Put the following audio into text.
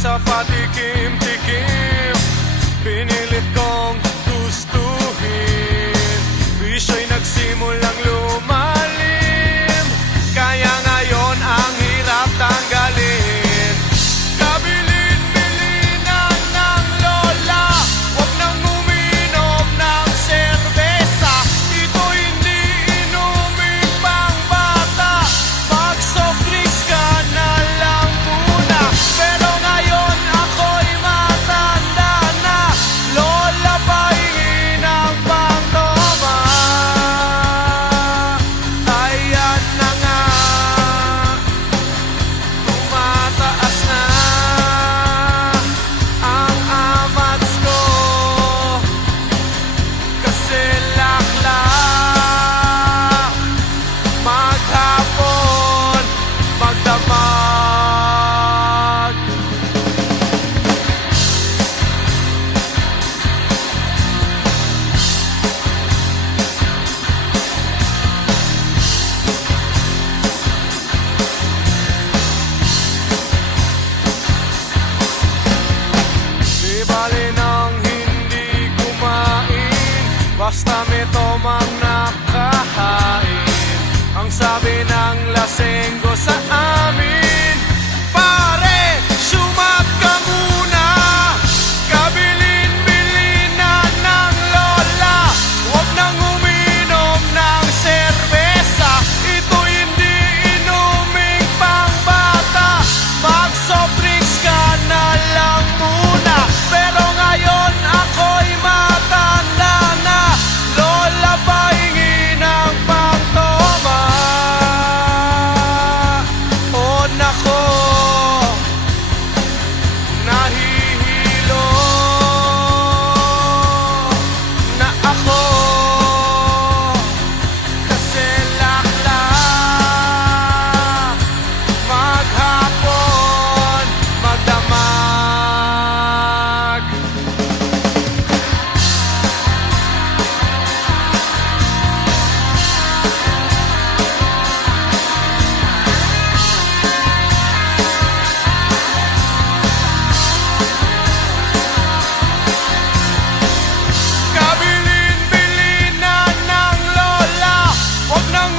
sa patikim-tikim. Pinilit kong gustuhin, bisyo'y nagsimulang lumalim. Kaya ngayon ang hirap tanggalin. Kabilin-bilinan ng lola, huwag nang uminom ng serbesa. Ito hindi inumin pang bata, mag-soft drinks ka na lang muna. Pero ngayon ako'y matanda na, lola pahingi ng pangtoma. Ayan na nga, tumataas na ang amats ko, kasi laklak maghapon magdamag. Di bali nang hindi kumain, basta may tomang nakahain. Ang sabi ng lasenggo sa amin, pare, sumat ka muna. Kabilin-bilinan ng lola, huwag nang uminom ng serbesa. Ito hindi inuming pang bata, mag-soft drinks ka na lang muna. Pero ngayon ako'y matanda na, lola pahingi ng pangtoma. Oh nako, nahihilo na ako, kasi laklak maghapon magdamag. Kabilin-bilinan ng lola, huwag nang